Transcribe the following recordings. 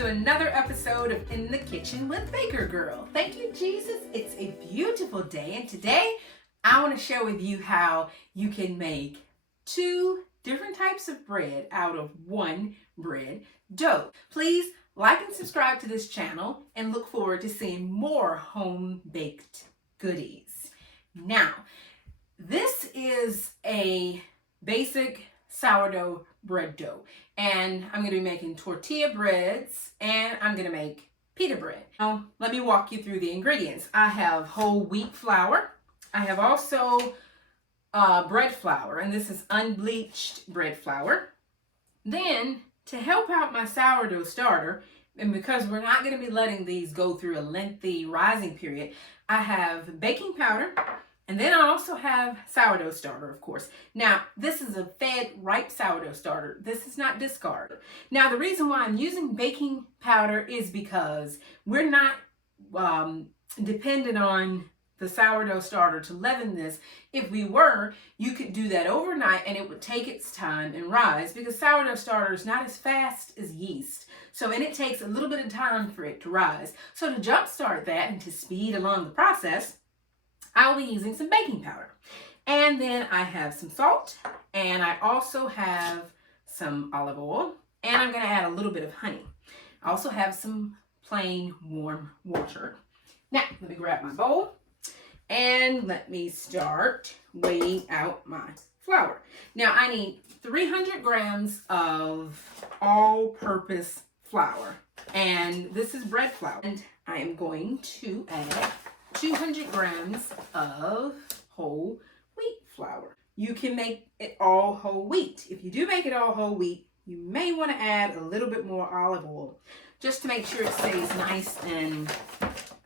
to another episode of In the Kitchen with Baker Girl. Thank you, Jesus. It's a beautiful day, and today I want to share with you how you can make 2 different types of bread out of one bread dough. Please like and subscribe to this channel and look forward to seeing more home-baked goodies. Now, this is a basic sourdough bread dough, and I'm going to be making tortilla breads and I'm going to make pita bread. Now, let me walk you through the ingredients. I have whole wheat flour. I have also bread flour, and this is unbleached bread flour. Then, to help out my sourdough starter, and because we're not going to be letting these go through a lengthy rising period, I have baking powder, and then I also have sourdough starter, of course. Now, this is a fed ripe sourdough starter. This is not discard. Now, the reason why I'm using baking powder is because we're not dependent on the sourdough starter to leaven this. If we were, you could do that overnight and it would take its time and rise, because sourdough starter is not as fast as yeast. So, and it takes a little bit of time for it to rise. So to jumpstart that and to speed along the process, I'll be using some baking powder. And then I have some salt, and I also have some olive oil, and I'm going to add a little bit of honey. I also have some plain warm water. Now, let me grab my bowl. And let me start weighing out my flour. Now I need 300 grams of all-purpose flour. And this is bread flour. And I am going to add 200 grams of whole wheat flour. You can make it all whole wheat. If you do make it all whole wheat, you may want to add a little bit more olive oil just to make sure it stays nice and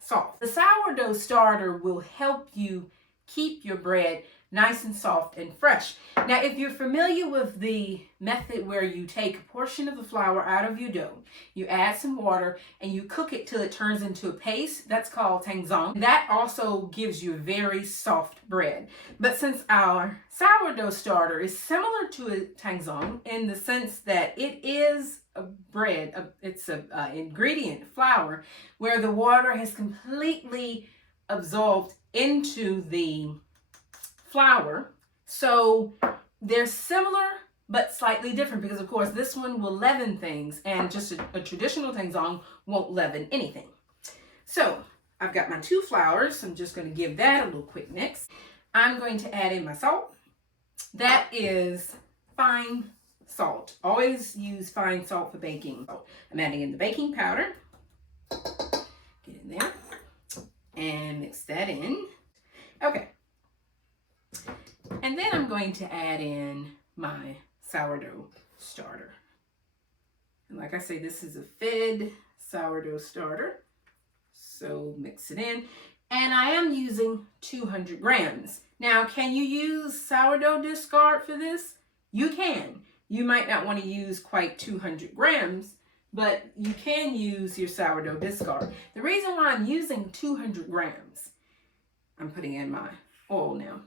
soft. The sourdough starter will help you keep your bread nice and soft and fresh. Now, if you're familiar with the method where you take a portion of the flour out of your dough, you add some water and you cook it till it turns into a paste, that's called tangzong. That also gives you a very soft bread. But since our sourdough starter is similar to a tangzong in the sense that it is a bread, it's an ingredient, flour, where the water has completely absorbed into the flour. So they're similar but slightly different, because of course this one will leaven things and just a traditional tangzong won't leaven anything. So I've got my 2 flours. I'm just going to give that a little quick mix. I'm going to add in my salt. That is fine salt. Always use fine salt for baking. I'm adding in the baking powder. Get in there and mix that in. Okay. And then I'm going to add in my sourdough starter. And like I say, this is a fed sourdough starter. So mix it in. And I am using 200 grams. Now, can you use sourdough discard for this? You can. You might not want to use quite 200 grams, but you can use your sourdough discard. The reason why I'm using 200 grams, I'm putting in my oil now.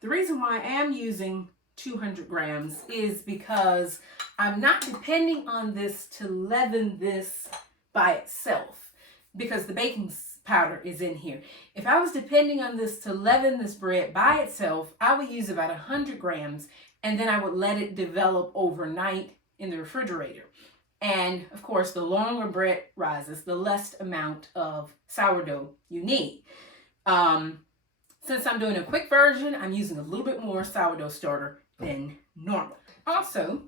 The reason why I am using 200 grams is because I'm not depending on this to leaven this by itself, because the baking powder is in here. If I was depending on this to leaven this bread by itself, I would use about 100 grams, and then I would let it develop overnight in the refrigerator. And of course, the longer bread rises, the less amount of sourdough you need. Since I'm doing a quick version, I'm using a little bit more sourdough starter than normal. Also,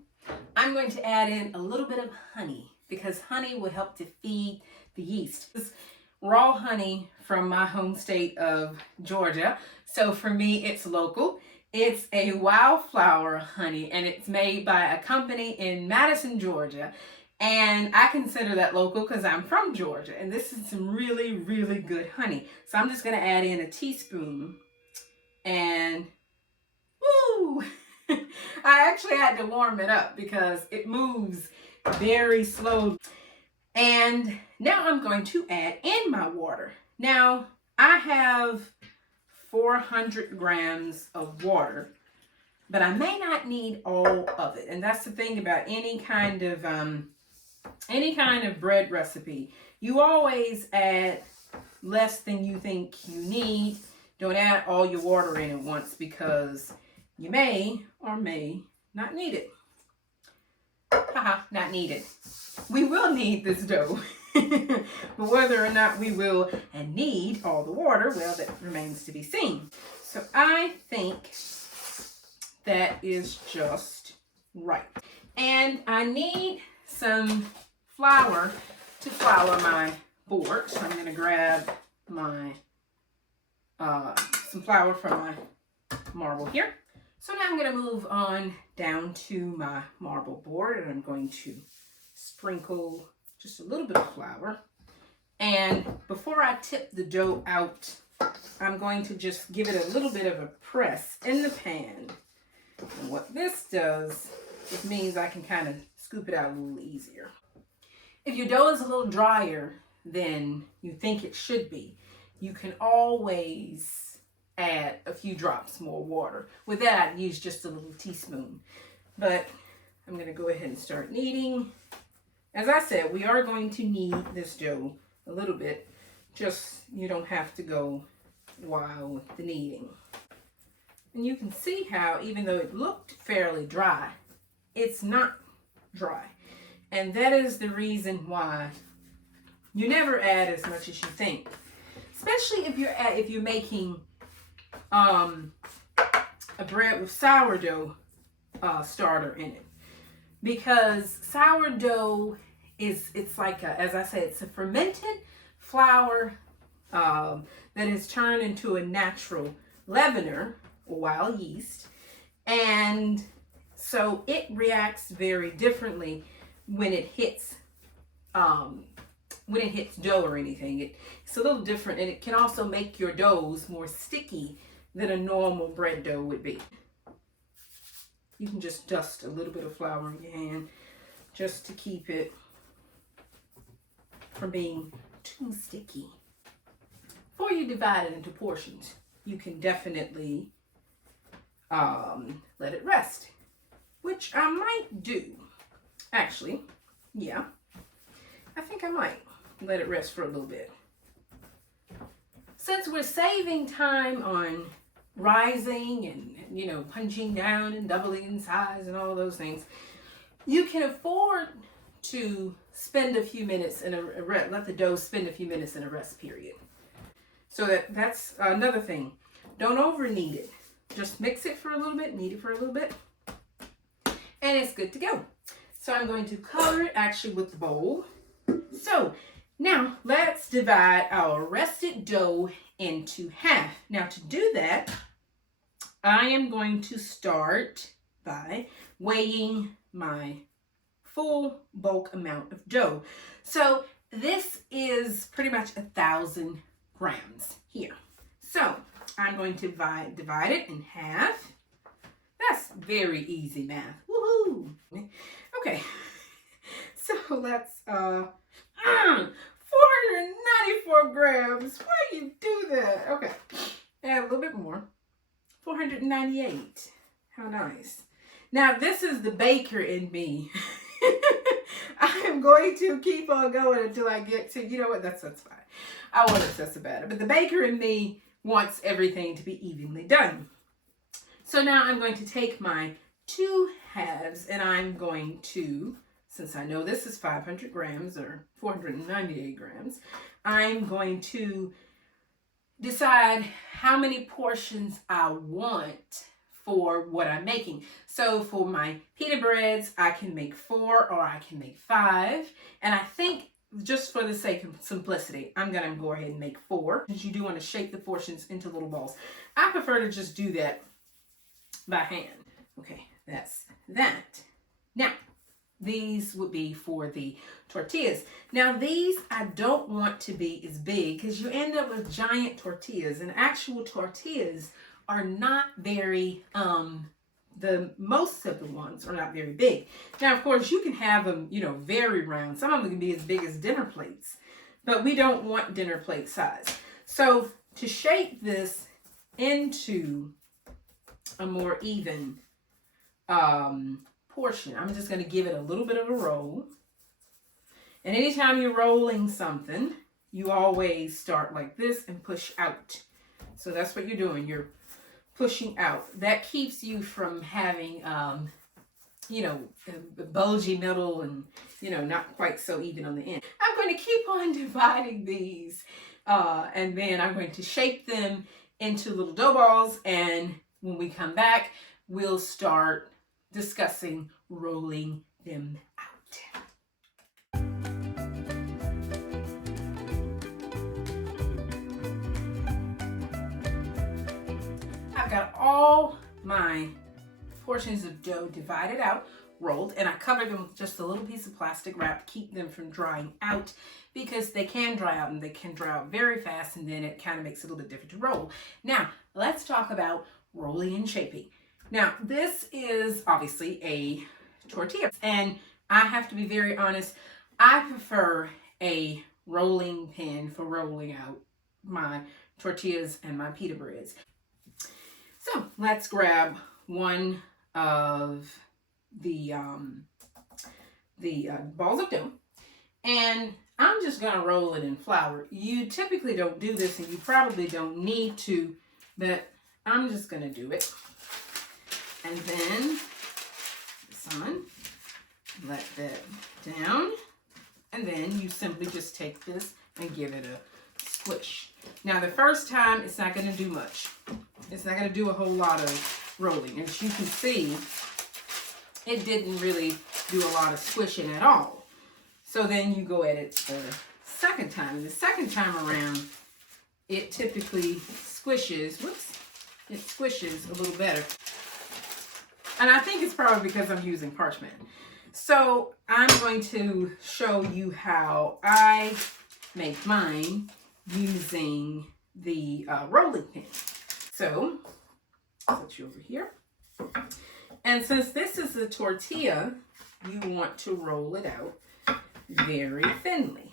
I'm going to add in a little bit of honey, because honey will help to feed the yeast. This is raw honey from my home state of Georgia. So for me, it's local. It's a wildflower honey, and it's made by a company in Madison, Georgia. And I consider that local because I'm from Georgia, and this is some really, really good honey. So I'm just going to add in a teaspoon, and woo! I actually had to warm it up because it moves very slow. And now I'm going to add in my water. Now I have 400 grams of water, but I may not need all of it. And that's the thing about any kind of any kind of bread recipe, you always add less than you think you need. Don't add all your water in at once because you may or may not need it. Haha, not needed. We will need this dough. But whether or not we will and need all the water, well, that remains to be seen. So I think that is just right. And I need some flour to flour my board. So I'm going to grab my some flour from my marble here. So now I'm going to move on down to my marble board, and I'm going to sprinkle just a little bit of flour. And before I tip the dough out, I'm going to just give it a little bit of a press in the pan. And what this does, it means I can kind of scoop it out a little easier. If your dough is a little drier than you think it should be, you can always add a few drops more water. With that, I'd use just a little teaspoon. But I'm going to go ahead and start kneading. As I said, we are going to knead this dough a little bit. Just, you don't have to go wild with the kneading. And you can see how, even though it looked fairly dry, it's not dry. And that is the reason why you never add as much as you think. Especially if you're making a bread with sourdough starter in it. Because sourdough it's like, as I said, it's a fermented flour that is turned into a natural leavener, or wild yeast. And so it reacts very differently when it hits dough or anything. It's a little different, and it can also make your doughs more sticky than a normal bread dough would be. You can just dust a little bit of flour in your hand just to keep it from being too sticky. Before you divide it into portions, you can definitely let it rest, which I might do. Actually, yeah, I think I might let it rest for a little bit. Since we're saving time on rising and, you know, punching down and doubling in size and all those things, you can afford to spend a few minutes in let the dough spend a few minutes in a rest period. So that's another thing. Don't over knead it. Just mix it for a little bit, knead it for a little bit, and it's good to go. So I'm going to cover it actually with the bowl. So now let's divide our rested dough into half. Now to do that, I am going to start by weighing my full bulk amount of dough. So this is pretty much 1,000 grams here. So I'm going to divide it in half. That's very easy math. Woohoo! Okay, so let's 494 grams. Why do you do that? Okay, add a little bit more. 498. How nice. Now this is the baker in me. I am going to keep on going until I get to, you know what, that's fine. I won't obsess about it. But the baker in me wants everything to be evenly done. So now I'm going to take my 2 halves, and I'm going to, since I know this is 500 grams or 498 grams, I'm going to decide how many portions I want for what I'm making. So for my pita breads, I can make 4 or I can make 5. And I think just for the sake of simplicity, I'm gonna go ahead and make 4, because you do want to shape the portions into little balls. I prefer to just do that by hand. Okay, that's that. Now, these would be for the tortillas. Now these I don't want to be as big, because you end up with giant tortillas, and actual tortillas are not very, most of the ones are not very big. Now, of course, you can have them, you know, very round. Some of them can be as big as dinner plates, but we don't want dinner plate size. So to shape this into a more even portion, I'm just going to give it a little bit of a roll. And anytime you're rolling something, you always start like this and push out. So that's what you're doing. You're pushing out. That keeps you from having, you know, bulgy middle and, you know, not quite so even on the end. I'm going to keep on dividing these and then I'm going to shape them into little dough balls. And when we come back, we'll start discussing rolling them out. I've got all my portions of dough divided out, rolled, and I covered them with just a little piece of plastic wrap to keep them from drying out, because they can dry out and they can dry out very fast, and then it kind of makes it a little bit different to roll. Now, let's talk about rolling and shaping. Now, this is obviously a tortilla, and I have to be very honest, I prefer a rolling pin for rolling out my tortillas and my pita breads. So let's grab one of the balls of dough, and I'm just gonna roll it in flour. You typically don't do this, and you probably don't need to, but I'm just gonna do it. And then this on, let that down, and then you simply just take this and give it a squish. Now the first time it's not gonna do much. It's not gonna do a whole lot of rolling. As you can see, it didn't really do a lot of squishing at all. So then you go at it the second time. And the second time around, it typically squishes, it squishes a little better. And I think it's probably because I'm using parchment. So I'm going to show you how I make mine using the rolling pin. So, put you over here. And since this is a tortilla, you want to roll it out very thinly.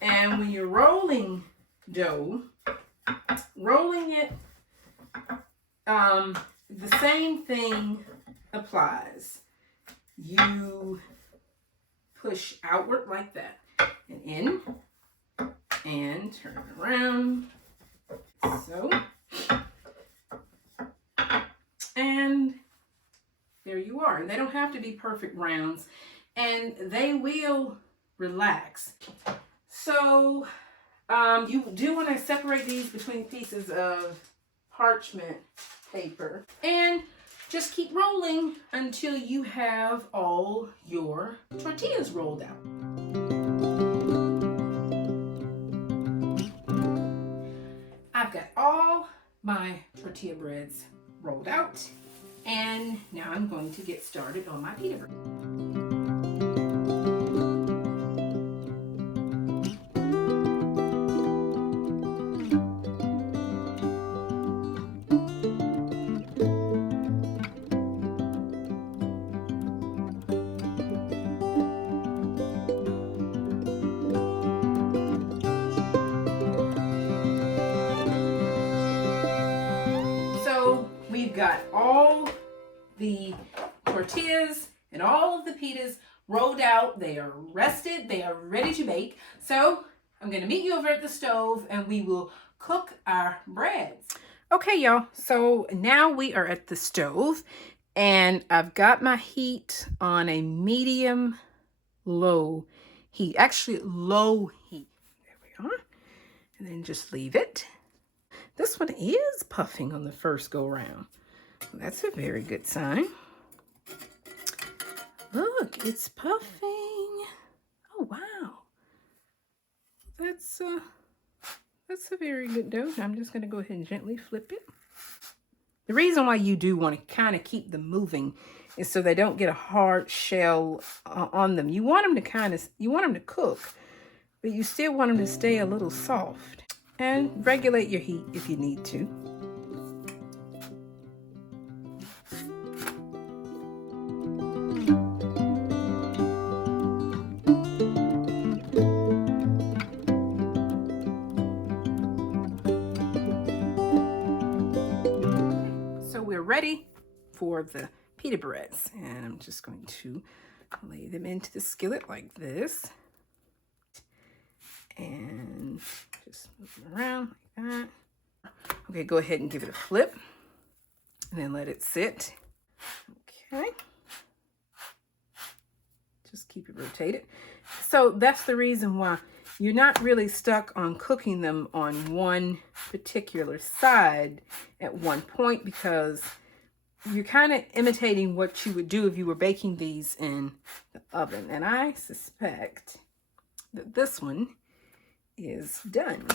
And when you're rolling dough, rolling it, the same thing applies. You push outward like that and in and turn it around. So, and there you are. And they don't have to be perfect rounds, and they will relax. So you do want to separate these between pieces of parchment paper, and just keep rolling until you have all your tortillas rolled out. I've got all my tortilla breads rolled out, and now I'm going to get started on my pita bread. We've got all the tortillas and all of the pitas rolled out. They are rested. They are ready to bake. So I'm going to meet you over at the stove and we will cook our breads. Okay, y'all. So now we are at the stove and I've got my heat on a medium low heat. Actually, low heat. There we are. And then just leave it. This one is puffing on the first go round. That's a very good sign. Look, it's puffing. Oh, wow. That's a very good dough. I'm just going to go ahead and gently flip it. The reason why you do want to kind of keep them moving is so they don't get a hard shell on them. You want them to cook, but you still want them to stay a little soft. And regulate your heat if you need to. So we're ready for the pita breads. And I'm just going to lay them into the skillet like this. And just move it around like that. Okay, go ahead and give it a flip. And then let it sit. Okay. Just keep it rotated. So that's the reason why you're not really stuck on cooking them on one particular side at one point, because you're kind of imitating what you would do if you were baking these in the oven. And I suspect that this one is done.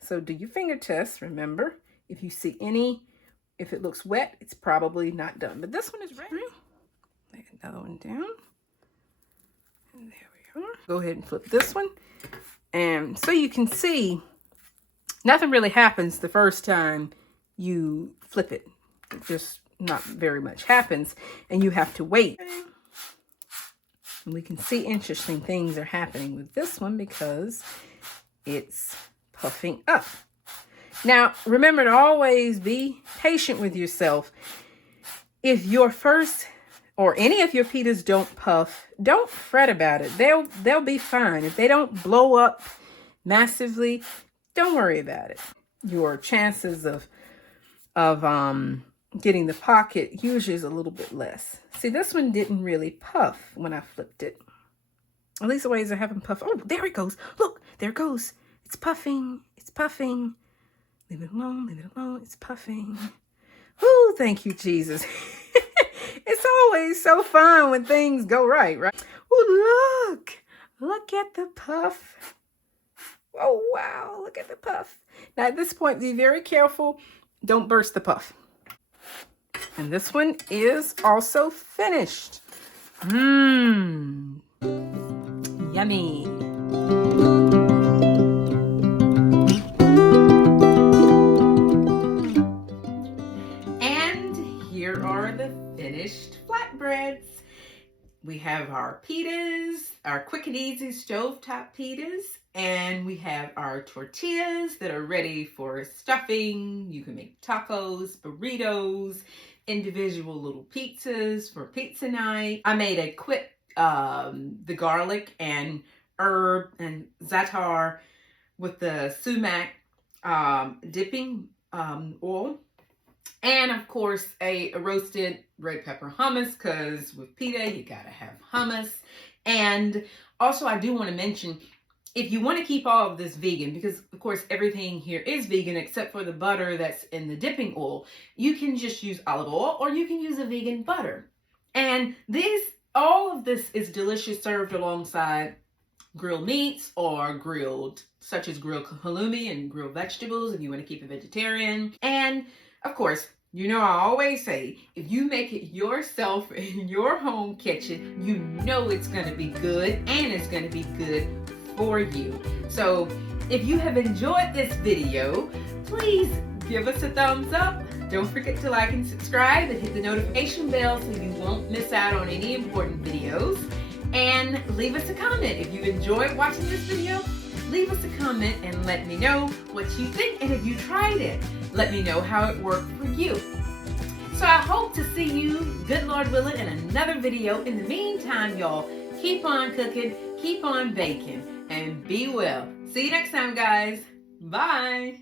So do your finger test. Remember, if you see if it looks wet, it's probably not done. But this one is ready. Lay another one down. And there we are. Go ahead and flip this one. And so you can see, nothing really happens the first time you flip it. Just not very much happens. And you have to wait. And we can see interesting things are happening with this one because it's puffing up. Now, remember to always be patient with yourself. If your first or any of your pitas don't puff, don't fret about it. They'll be fine. If they don't blow up massively, don't worry about it. Your chances of getting the pocket usually is a little bit less. See, this one didn't really puff when I flipped it. At least the ways I haven't puffed. Oh, there it goes. Look, there it goes. It's puffing. It's puffing. Leave it alone. Leave it alone. It's puffing. Woo, thank you, Jesus. It's always so fun when things go right? Oh, look at the puff. Oh, wow, look at the puff. Now, at this point, be very careful. Don't burst the puff. And this one is also finished. Yummy. And here are the finished flatbreads. We have our pitas, our quick and easy stovetop pitas, and we have our tortillas that are ready for stuffing. You can make tacos, burritos, individual little pizzas for pizza night. I made a quick, the garlic and herb and za'atar with the sumac dipping oil. And of course, a roasted red pepper hummus, because with pita, you gotta have hummus. And also, I do want to mention, if you want to keep all of this vegan, because of course, everything here is vegan except for the butter that's in the dipping oil, you can just use olive oil or you can use a vegan butter. And all of this is delicious served alongside grilled meats or grilled, such as grilled halloumi and grilled vegetables if you want to keep it vegetarian. And of course, you know I always say, if you make it yourself in your home kitchen, you know it's going to be good and it's going to be good for you. So if you have enjoyed this video, please give us a thumbs up. Don't forget to like and subscribe and hit the notification bell so you won't miss out on any important videos. And leave us a comment. If you enjoyed watching this video, leave us a comment and let me know what you think. And if you tried it, let me know how it worked for you. So I hope to see you, good Lord willing, in another video. In the meantime, y'all, keep on cooking, keep on baking, and be well. See you next time, guys. Bye.